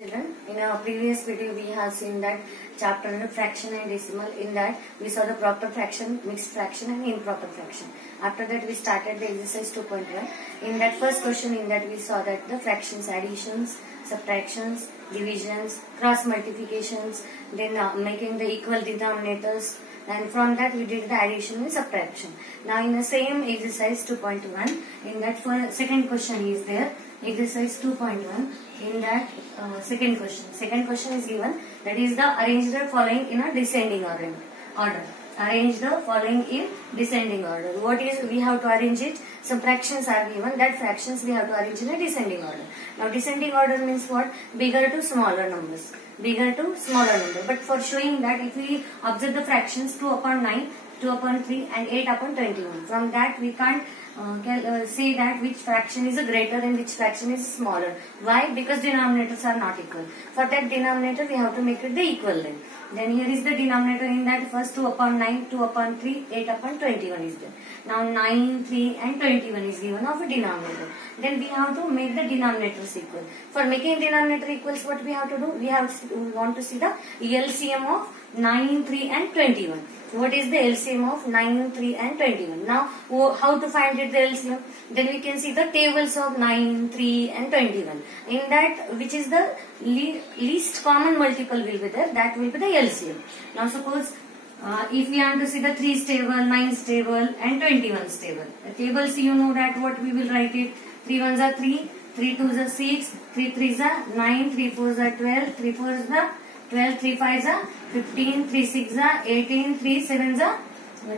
Children, in our previous video we have seen that chapter under fraction and decimal. In that we saw the proper fraction, mixed fraction and improper fraction. After that we started the exercise 2.1. In that first question, in that we saw that the fractions, additions, subtractions, divisions, cross multiplications, then making the equal denominators, and from that we did the addition and subtraction. Now in the same exercise 2.1, in that second question is there, exercise 2.1. In that second question is given, that is the arrange the following in a descending order. Arrange the following in descending order. What is we have to arrange it? Some fractions are given, that fractions we have to arrange in a descending order. Now descending order means what? Bigger to smaller numbers. Bigger to smaller number. But for showing that, if we observe the fractions 2 upon 9, 2 upon 3 and 8 upon 21. From that we can't say that which fraction is greater and which fraction is smaller. Why? Because denominators are not equal. For that denominator we have to make it the equal then. Then here is the denominator in that first 2 upon 9, 2 upon 3, 8 upon 21 is there. Now 9, 3 and 21 is given of a denominator. Then we have to make the denominators equal. For making denominator equals, what we have to do? We want to see the LCM of 9, 3 and 21. What is the LCM of 9, 3 and 21? Now how to find it the LCM? Then we can see the tables of 9, 3 and 21. In that, which is the least common multiple will be there, that will be the LCM. Now suppose if we want to see the 3's table, 9's table and 21's table. The tables, you know that what we will write it. 3 1s are 3, 3 2s are 6, 3 3s are 9, 3 4s are 12, 3 4s are 12, 3 5s are 15, 3 6s are 18, 3 7s are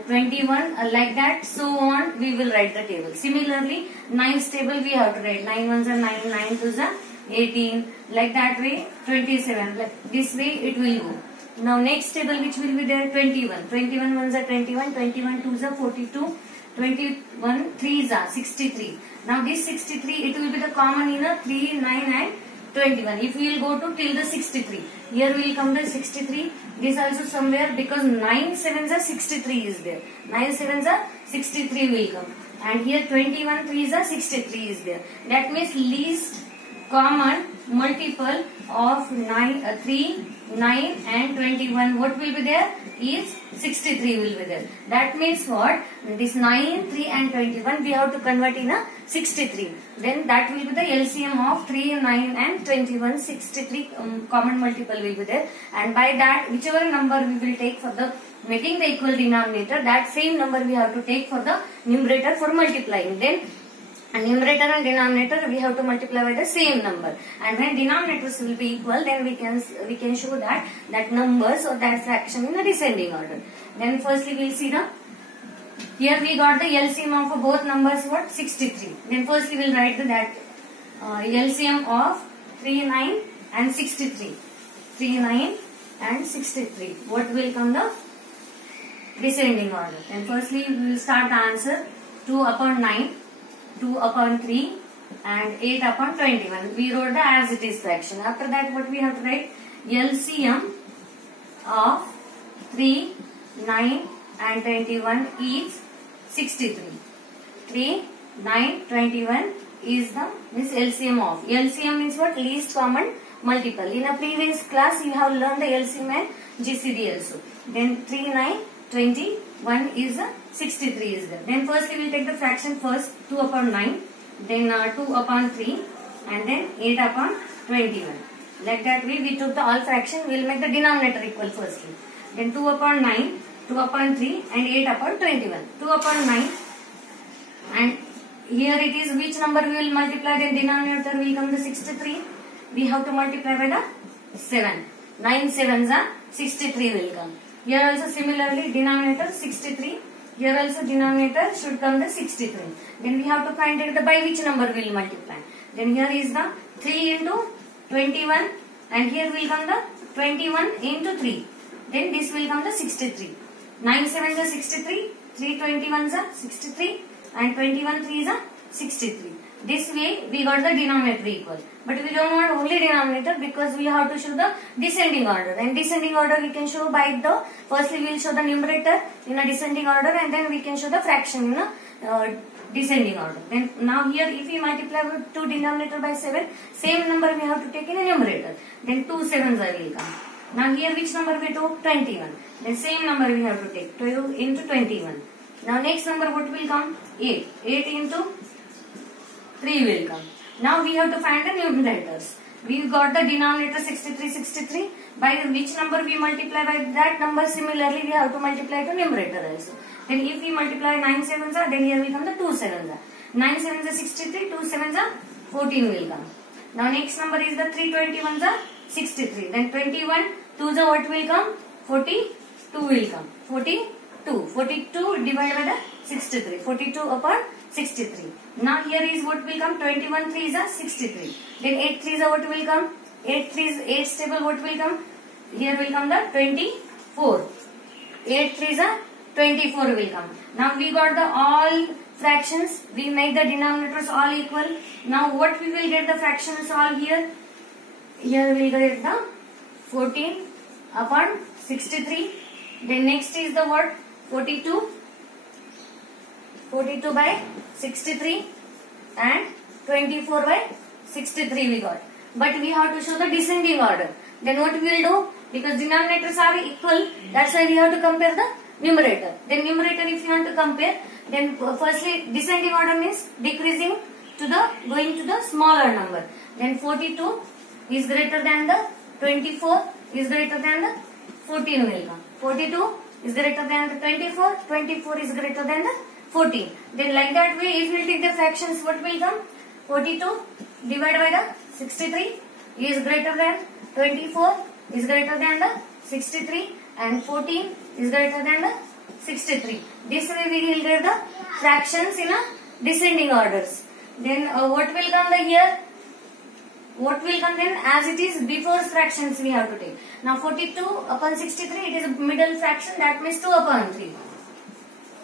21, like that, so on we will write the table. Similarly, 9's table we have to write 9 1s are 9, 9 2s are 18, like that way 27, like this way it will go. Now next table which will be there, 21, 21 1s are 21, 21 2s are 42, 21 3s are 63. Now this 63, it will be the common in a 3, 9 and 21. If we will go to till the 63, here will come the 63. This also somewhere, because 9 7s are 63 is there. 9 7s are 63 will come. And here 21 3s are 63 is there. That means least common multiple of 3, 9 and 21. What will be there? Is 63 will be there. That means what? This 9, 3 and 21 we have to convert in a 63. Then that will be the LCM of 3, 9 and 21. 63 common multiple will be there. And by that, whichever number we will take for the making the equal denominator, that same number we have to take for the numerator for multiplying. Then numerator and denominator we have to multiply by the same number, and when denominators will be equal, then we can show that numbers or that fraction in a descending order. Then firstly we will see the, here we got the LCM of both numbers, what? 63. Then firstly we will write that LCM of 3 9 and 63. 3 9 and 63. What will come? The descending order. Then firstly we will start the answer. 2 upon 9, 2 upon 3 and 8 upon 21. We wrote the as it is fraction. After that what we have to write? LCM of 3, 9 and 21 is 63. 3, 9, 21 is the LCM of. LCM means what? Least common multiple. In a previous class you have learned the LCM and GCD also. Then 3, 9, 21 is 63 is there. Then first we will take the fraction first, 2 upon 9, then 2 upon 3 and then 8 upon 21. Like that way we took the all fraction, we will make the denominator equal firstly. Then 2 upon 9, 2 upon 3 and 8 upon 21. 2 upon 9, and here it is which number we will multiply, then denominator will come the 63. We have to multiply by the 7. 9 7s are 63 will come. Here also similarly denominator 63. Here also denominator should come the 63. Then we have to find it by which number we will multiply. Then here is the 3 into 21 and here will come the 21 into 3. Then this will come the 63. 9 7s are 63, 3 21s are 63 and 21 3s are 63. This way we got the denominator equal. But we don't want only denominator, because we have to show the descending order. And descending order we can show by the, firstly we will show the numerator in a descending order and then we can show the fraction in a descending order. Then now here if we multiply with 2 denominator by 7, same number we have to take in a numerator. Then 2 sevens will come. Now here which number we took? 21. The same number we have to take, 12 into 21. Now next number what will come? 8. 8 into 3 will come. Now we have to find the numerators. We got the denominator 63, 63. By which number we multiply by that number, similarly we have to multiply to numerator also. Then if we multiply 9 sevens are, then here will come the 2 sevens are. 9 sevens are 63, 2 sevens are 14 will come. Now next number is the 3 21s are 63. Then 21, 2s are what will come? 42 will come. 42. 42 divided by the 63. 42 upon 63. Now here is what will come? 21 3s are 63. Then 8 3s are what will come? 8 3s, 8 stable what will come? Here will come the 24. 8 3s are 24 will come. Now we got the all fractions. We make the denominators all equal. Now what we will get the fractions all here? Here we will get the 14 upon 63. Then next is the what? 42. 42 by 63 and 24 by 63 we got. But we have to show the descending order. Then what we will do? Because denominators are equal, that's why we have to compare the numerator. Then numerator if you want to compare, then firstly descending order means decreasing to the, going to the smaller number. Then 42 is greater than the 24 is greater than the 14 will come. 42 is greater than the 24, 24 is greater than the 14. Then like that way, if we take the fractions, what will come? 42 divided by the 63 is greater than 24 is greater than the 63 and 14 is greater than the 63. This way we will get the fractions in a descending orders. Then what will come the here? What will come then? As it is before fractions we have to take. Now 42 upon 63 it is a middle fraction, that means 2 upon 3.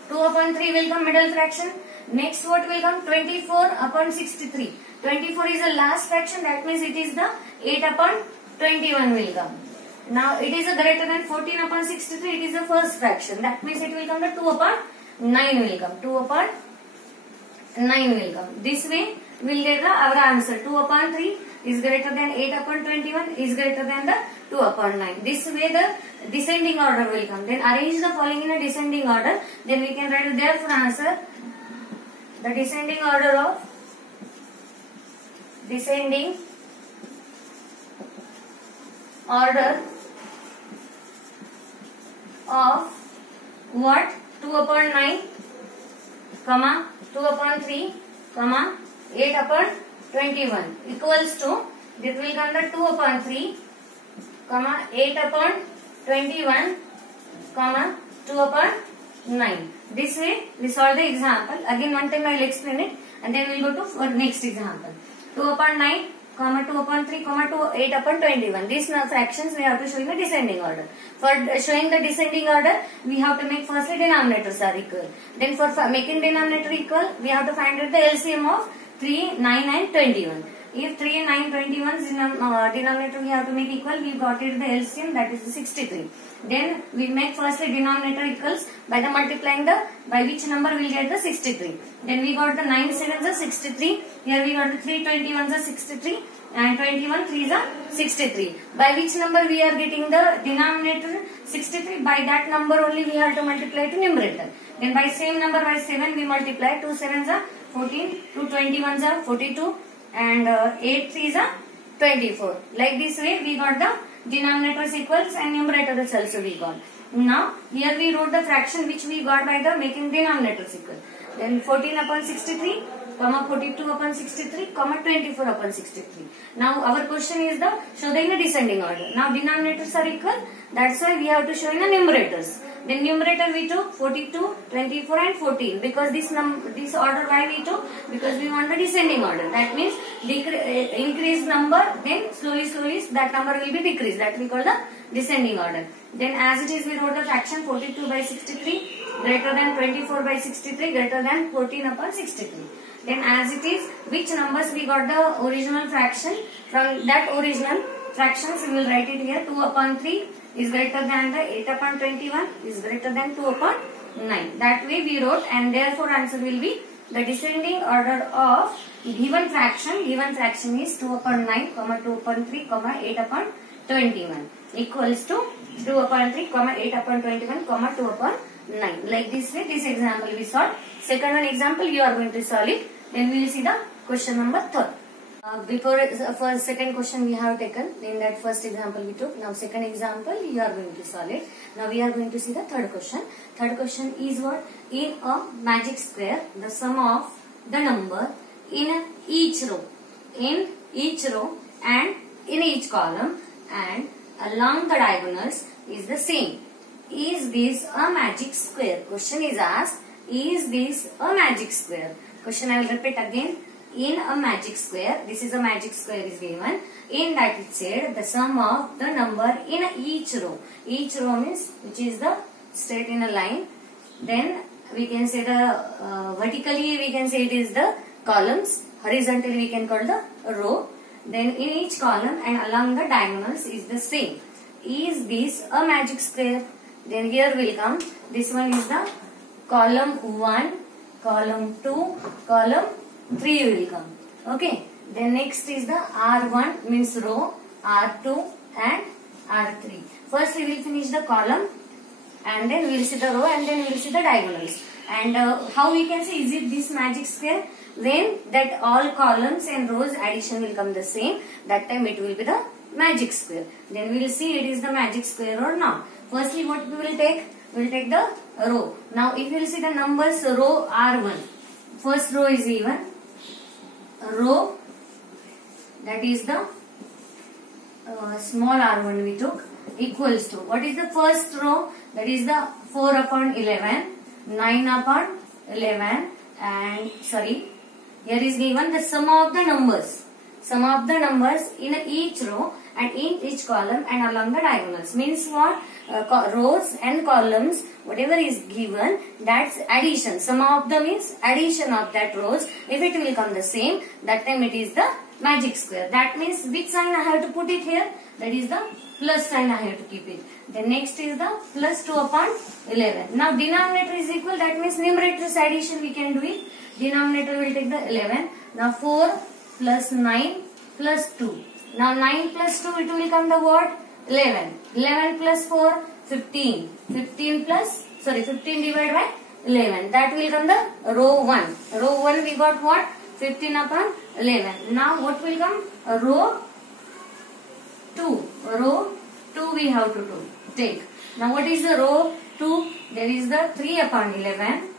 2 upon 3 will come middle fraction. Next what will come? 24 upon 63. 24 is the last fraction, that means it is the 8 upon 21 will come. Now it is a greater than 14 upon 63, it is the first fraction. That means it will come to 2 upon 9 will come. 2 upon 9 will come. This way we will get our answer. 2 upon 3 is greater than 8 upon 21 is greater than the 2 upon 9. This way the descending order will come. Then arrange the following in a descending order. Then we can write therefore answer. The descending order of what? 2 upon 9, 2 upon 3, 8 upon 21 equals to, this will come the 2 upon 3, 8 upon 21, 2 upon 9. This way we solve the example. Again one time I will explain it and then we will go to for next example. 2 upon 9, 2 upon 3, 8 upon 21. These fractions we have to show in the descending order. For showing the descending order, we have to make firstly denominators are equal. Then for making denominator equal, we have to find out the LCM of 3, 9 and 21. If 3 and 9, 21's denominator we have to make equal, we got it the LCM, that is 63. Then we make firstly denominator equals by the multiplying the, by which number we will get the 63. Then we got the 9 sevens are 63. Here we got the 3 21s are 63 and 21 3s are 63. By which number we are getting the denominator 63? By that number only we have to multiply to numerator. Then by same number by 7 we multiply. 2 sevens are 14, 2 21s are 42 and 8 3s are 24. Like this way we got the denominators equals and numerators also we got. Now here we wrote the fraction which we got by the making denominators equal. Then 14 upon 63, 42 upon 63, 24 upon 63. Now our question is the show the in a descending order. Now denominators are equal, that's why we have to show in the numerators. Then numerator we took 42, 24 and 14 because this order why we took? Because we want the descending order. That means increase number, then slowly that number will be decreased. That we call the descending order. Then as it is we wrote the fraction 42 by 63 greater than 24 by 63 greater than 14 upon 63. Then as it is which numbers we got the original fraction, from that original fractions we will write it here. 2 upon 3 is greater than the 8 upon 21 is greater than 2 upon 9. That way we wrote and therefore answer will be the descending order of given fraction. Given fraction is 2 upon 9, 2 upon 3, 8 upon 21 equals to 2 upon 3, 8 upon 21, 2 upon 9. Like this way, this example we solved. Second one example you are going to solve it. Then we will see the question number 3. Before first second question we have taken. In that first example we took. Now second example you are going to solve it. Now we are going to see the third question. Third question is what? In a magic square, the sum of the number in each row and in each column and along the diagonals is the same. Is this a magic square? Question is asked. Is this a magic square? Question I will repeat again. In a magic square, this is a magic square is given. In that it said the sum of the number in each row. Each row means which is the straight in a line. Then we can say the vertically we can say it is the columns. Horizontally we can call the row. Then in each column and along the diagonals is the same. Is this a magic square? Then here will come. This one is the column 1, column 2, column 3 will come. Okay. Then next is the R1 means row, R2 and R3. First we will finish the column and then we will see the row and then we will see the diagonals. And how we can say is it this magic square? When that all columns and rows addition will come the same, that time it will be the magic square. Then we will see it is the magic square or not. Firstly what we will take? We will take the row. Now if you will see the numbers row R1. First row is given. Row, that is the small r1 we took, equals to, what is the first row? That is the 4 upon 11, 9 upon 11 and here is given the sum of the numbers. Sum of the numbers in each row and in each column and along the diagonals. Means what? Rows and columns, whatever is given, that's addition. Sum of them is addition of that rows. If it will come the same, that time it is the magic square. That means which sign I have to put it here? That is the plus sign I have to keep it. Then next is the plus 2 upon 11. Now denominator is equal, that means numerator's addition we can do it. Denominator will take the 11. Now 4 plus 9 plus 2. Now 9 plus 2 it will come the what? 11. 11 plus 4, 15. 15 divided by 11. That will come the row 1. Row 1 we got what? 15 upon 11. Now what will come? Row 2. Row 2 we have to take. Now what is the row 2? There is the 3 upon 11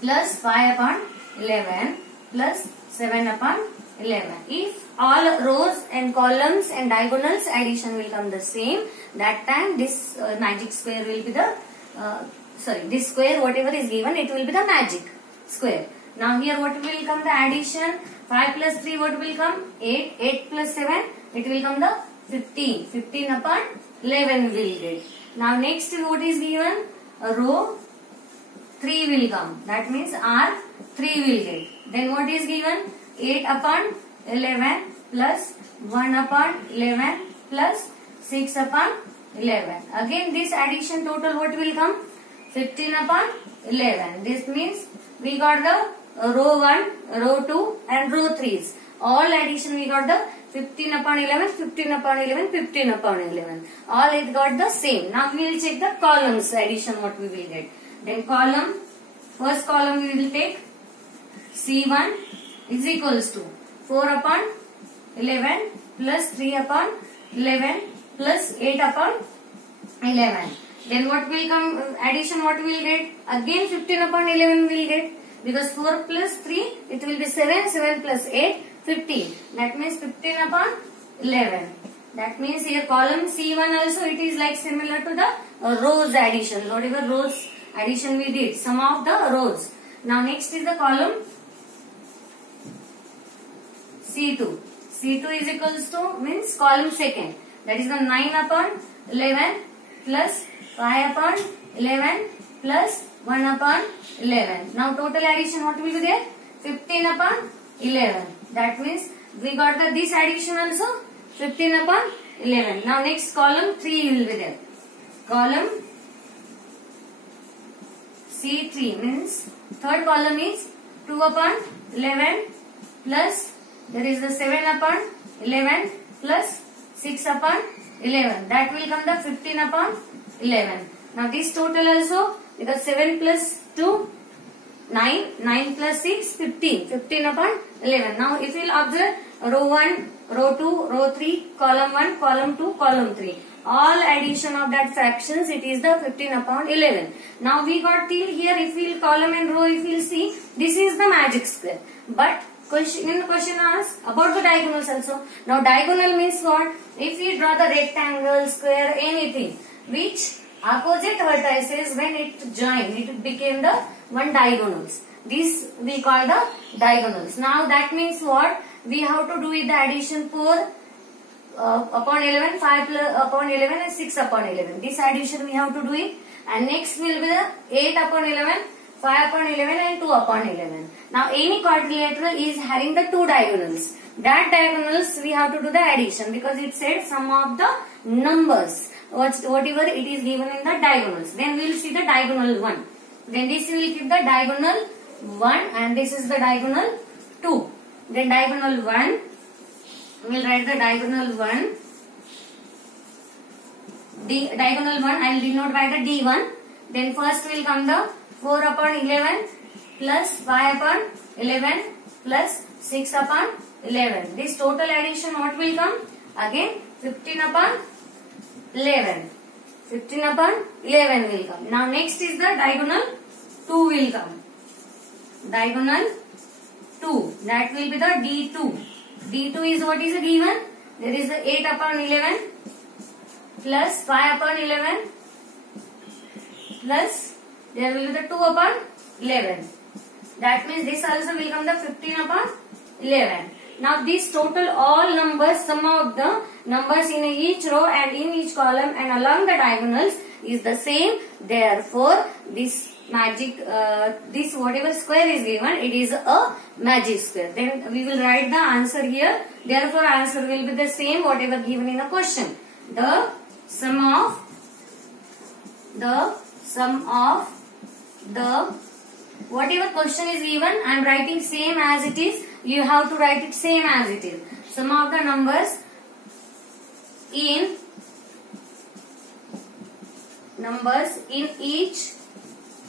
plus 5 upon 11 plus 7 upon 11. If all rows and columns and diagonals addition will come the same, that time this magic square will be the this square whatever is given, it will be the magic square. Now here what will come the addition? 5 plus 3 what will come? 8. 8 plus 7 it will come the 15. 15 upon 11 will get. Now next what is given? Row 3 will come. That means R3 will get. Then what is given? 8 upon 11 plus 1 upon 11 plus 6 upon 11. Again this addition total what will come? 15 upon 11. This means we got the row 1, row 2 and row 3's. All addition we got the 15 upon 11, 15 upon 11, 15 upon 11. All it got the same. Now we will check the columns addition what we will get. Then column, first column we will take C1 is equals to 4 upon 11 plus 3 upon 11 plus 8 upon 11. Then what will come? Addition what we will get? Again 15 upon 11 we will get. Because 4 plus 3 it will be 7. 7 plus 8 15. That means 15 upon 11. That means here column C1 also it is like similar to the rows addition. Whatever rows addition we did. Sum of the rows. Now next is the column C2. C2 is equals to means column second. That is the 9 upon 11 plus 5 upon 11 plus 1 upon 11. Now total addition what will be there? 15 upon 11. That means we got the this addition also 15 upon 11. Now next column 3 will be there. Column C3 means third column is 2 upon 11 plus there is the 7 upon 11 plus 6 upon 11. That will come the 15 upon 11. Now this total also, because 7 plus 2, 9, 9 plus 6, 15. 15 upon 11. Now if you will observe row 1, row 2, row 3, column 1, column 2, column 3. All addition of that fractions, it is the 15 upon 11. Now we got till here, if we will column and row, if we will see, this is the magic square. But in the question asks about the diagonals also. Now diagonal means what? If we draw the rectangle, square, anything, which opposite vertices when it joined, it became the one diagonals. This we call the diagonals. Now that means what? We have to do with the addition 4 upon 11, 5 upon 11 and 6 upon 11. This addition we have to do it. And next will be the 8 upon 11, 5 upon 11 and 2 upon 11. Now any quadrilateral is having the two diagonals. That diagonals we have to do the addition because it said sum of the numbers. Whatever it is given in the diagonals. Then we will see the diagonal 1. Then this will keep the diagonal 1 and this is the diagonal 2. Then diagonal 1, we will write the diagonal 1. Diagonal 1, I will denote by the D1. Then first will come the 4 upon 11 plus 5 upon 11 plus 6 upon 11. This total addition what will come? Again 15 upon 11. 15 upon 11 will come. Now next is the diagonal 2 will come. Diagonal 2. That will be the D2. D2 is what is given? There is the 8 upon 11 plus 5 upon 11 plus there will be the 2 upon 11. That means this also will come the 15 upon 11. Now this total all numbers, sum of the numbers in each row and in each column and along the diagonals is the same. Therefore this magic, this whatever square is given, it is a magic square. Then we will write the answer here. Therefore answer will be the same whatever given in the question. The sum of the whatever question is given, I am writing same as it is. You have to write it same as it is. Sum of the numbers in each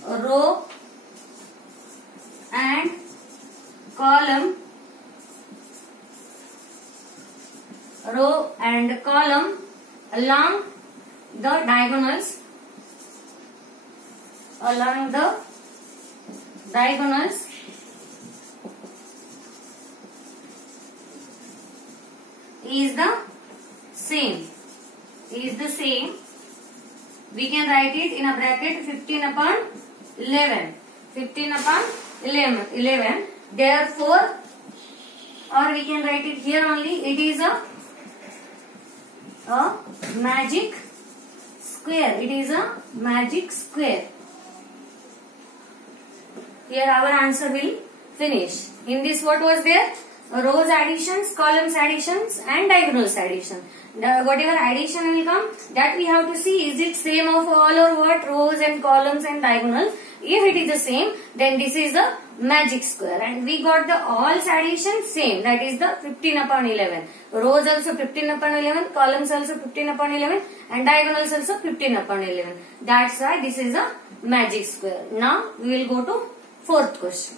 row and column along the diagonals is the same. We can write it in a bracket 15 upon 11. 15 upon 11. Therefore, or we can write it here only. It is a magic square. It is a magic square. Here our answer will finish. In this what was there? Rows additions, columns additions and diagonals addition. Whatever addition will come, that we have to see is it same of all or what? Rows and columns and diagonals. If it is the same, then this is a magic square. And we got the all addition same. That is the 15 upon 11. Rows also 15 upon 11. Columns also 15 upon 11. And diagonals also 15 upon 11. That's why this is a magic square. Now we will go to fourth question.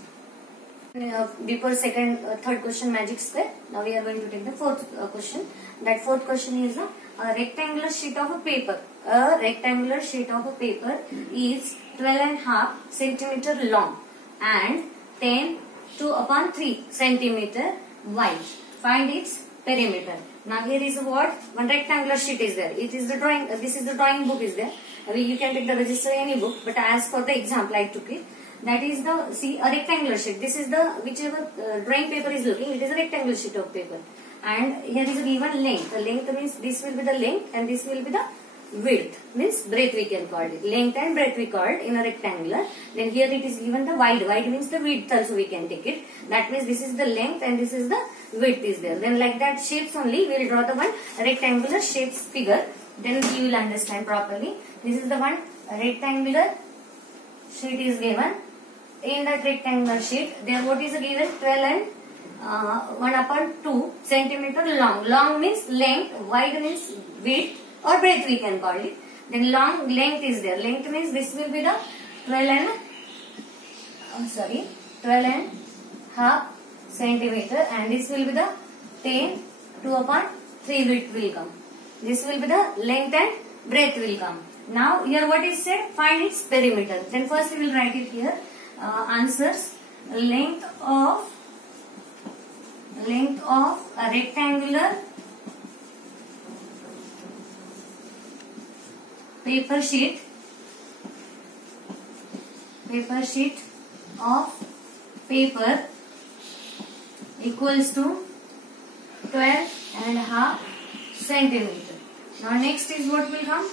Before third question magic square. Now we are going to take the fourth question. That fourth question is a rectangular sheet of a paper. A rectangular sheet of a paper is 12.5 centimeter long and 10 upon 3 centimeter wide. Find its perimeter. Now here is what? One rectangular sheet is there. It is the drawing. This is the drawing book is there. You can take the register any book. But as for the example, I took it. That is the a rectangular sheet. This is the whichever drawing paper is looking. It is a rectangular sheet of paper. And here is a given length. The length means this will be the length and this will be the width. Means breadth we can call it. Length and breadth we called in a rectangular. Then here it is given the wide. Wide means the width also we can take it. That means this is the length and this is the width is there. Then like that shapes only we will draw the one rectangular shapes figure. Then you will understand properly. This is the one rectangular sheet is given in that rectangular sheet, there what is given 12 and 1/2 centimeter long. Long means length, wide means width or breadth we can call it. Then long length is there. Length means this will be the 12 and half centimeter, and this will be the 10 2/3 width will come. This will be the length and breadth will come. Now here what is said? Find its perimeter. Then first we will write it here. Answers: length of a rectangular paper sheet of paper equals to 12.5 centimeter. Now next is what will come?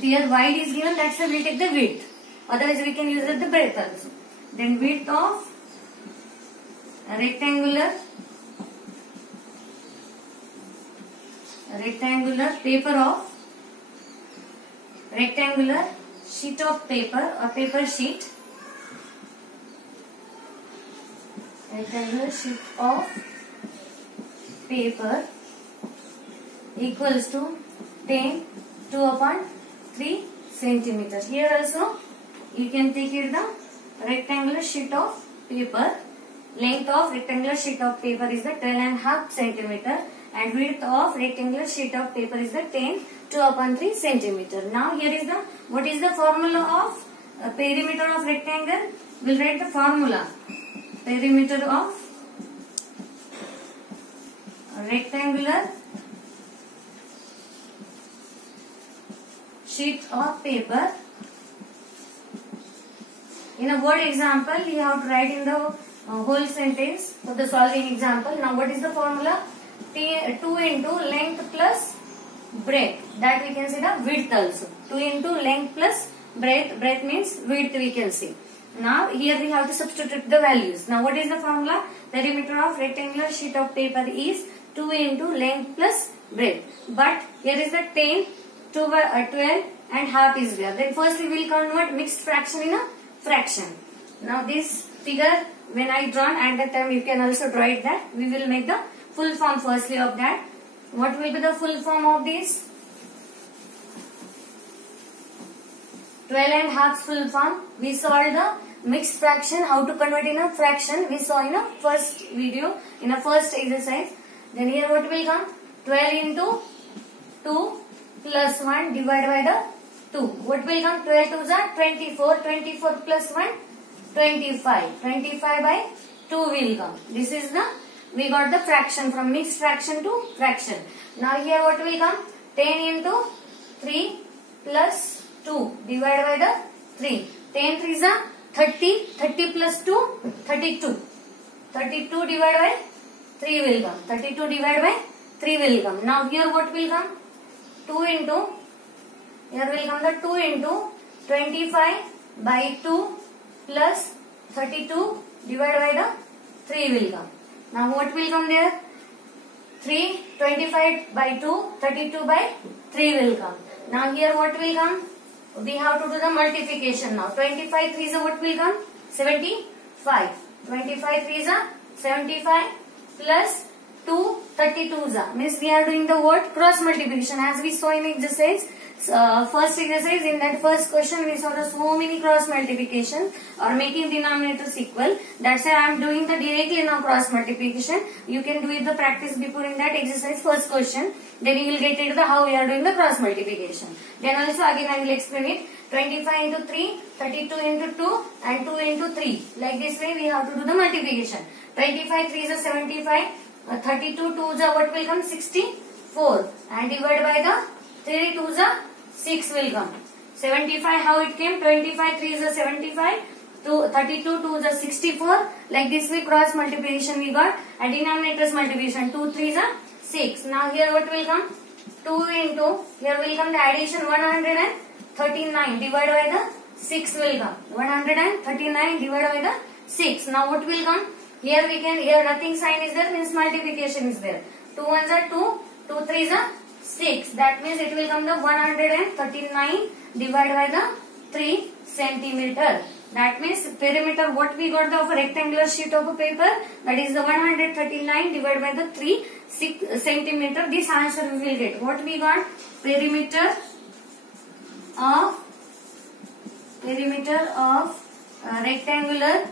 Here wide is given, that's why we will take the width. Otherwise we can use the breadth also. Then width of a rectangular sheet of paper or paper sheet. Rectangular sheet of paper equals to 10 2/3 centimeters. Here also you can take it the rectangular sheet of paper. Length of rectangular sheet of paper is the 12.5 centimeter and width of rectangular sheet of paper is the 10 2/3 centimeter. Now here is the what is the formula of perimeter of rectangle? We'll write the formula. Perimeter of rectangular sheet of paper. In a word example, we have to write in the whole sentence for the solving example. Now what is the formula? 2 into length plus breadth. That we can say the width also. 2 into length plus breadth. Breadth means width we can say. Now here we have to substitute the values. Now what is the formula? Perimeter of rectangular sheet of paper is 2 into length plus breadth. But here is the 10 to 12 and half is there. Then first we will convert mixed fraction in a fraction. Now this figure when I drawn at that time you can also draw it that. We will make the full form firstly of that. What will be the full form of this? 12 and half full form. We solved the mixed fraction, how to convert in a fraction. We saw in a first video, in a first exercise. Then here what will come? 12 into 2 plus 1 divided by the 2. What will come? 12 2s are 24. 24 plus 1, 25. 25 by 2 will come. This is the, we got the fraction from mixed fraction to fraction. Now here what will come? 10 into 3 plus 2 divided by the 3. 10 3s are 30. 30 plus 2, 32. 32 divided by 3 will come. 32 divided by 3 will come. Now here what will come? 2 into, here will come the 2 into 25 by 2 plus 32 divided by the 3 will come. Now what will come there? 3, 25 by 2, 32 by 3 will come. Now here what will come? We have to do the multiplication now. 25 3s are what will come? 75. 25 3s are 75 plus 2 32s are. Means we are doing the what? Cross multiplication as we saw in exercise. First exercise, in that first question we saw the so many cross multiplication or making denominators equal. That's why I am doing the directly now cross multiplication. You can do it the practice before in that exercise first question. Then you will get into the how we are doing the cross multiplication. Then also again I will explain it. 25 into 3, 32 into 2 and 2 into 3. Like this way we have to do the multiplication. 25 3 is 75. 32 2s are what will come? 64. And divided by the 3 2s are 6 will come. 75 how it came? 25 3 is 75. 32 2s are 64. Like this way cross multiplication we got. And denominators multiplication 2 3s are 6. Now here what will come? 2 into, here will come the addition 139 divided by the 6 will come. 139 divided by the 6. Now what will come? Here we can, here nothing sign is there, means multiplication is there. 2 1s are 2, 2 3s are 6. That means it will come the 139 divided by the 3 centimeter. That means perimeter, what we got of a rectangular sheet of a paper, that is the 139 divided by the 3 centimeter. This answer we will get. What we got? Perimeter of rectangular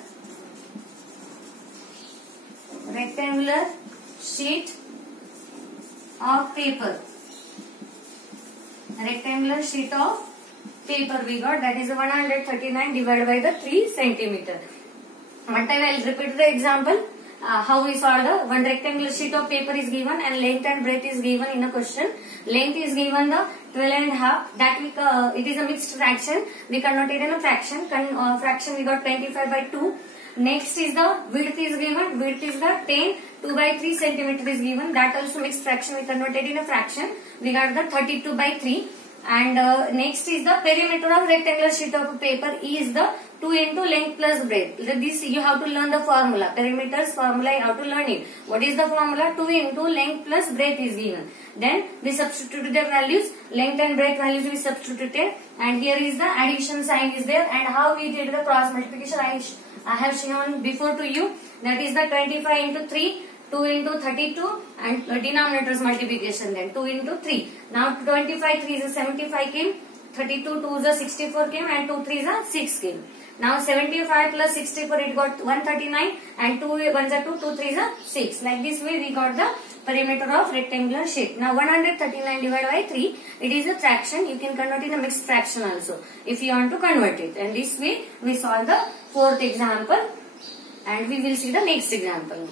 sheet of paper. Rectangular sheet of paper we got, that is 139 divided by the 3 centimeter. One time I will repeat the example. How we solve the one rectangular sheet of paper is given and length and breadth is given in a question. Length is given the 12.5. That we it is a mixed fraction. We convert it in a fraction. Fraction we got 25 by 2. Next is the width is given. Width is the 10. 2 by 3 centimeter is given. That also mixed fraction. We converted in a fraction. We got the 32 by 3. And next is the perimeter of rectangular sheet of paper is the 2 into length plus breadth. This you have to learn the formula. Perimeter's formula you have to learn it. What is the formula? 2 into length plus breadth is given. Then we substitute their values. Length and breadth values we substituted. And here is the addition sign is there. And how we did the cross multiplication I have shown before to you. That is the 25 into 3. 2 into 32 and denominators multiplication, then 2 into 3. Now 25 3 is a 75 came, 32 2 is a 64 came and 2 3 is a 6 came. Now 75 plus 64 it got 139 and 2 1 is a 2, 2 3 is a 6. Like this way we got the perimeter of rectangular sheet. Now 139 divided by 3, it is a fraction. You can convert in a mixed fraction also if you want to convert it. And this way we solve the fourth example and we will see the next example.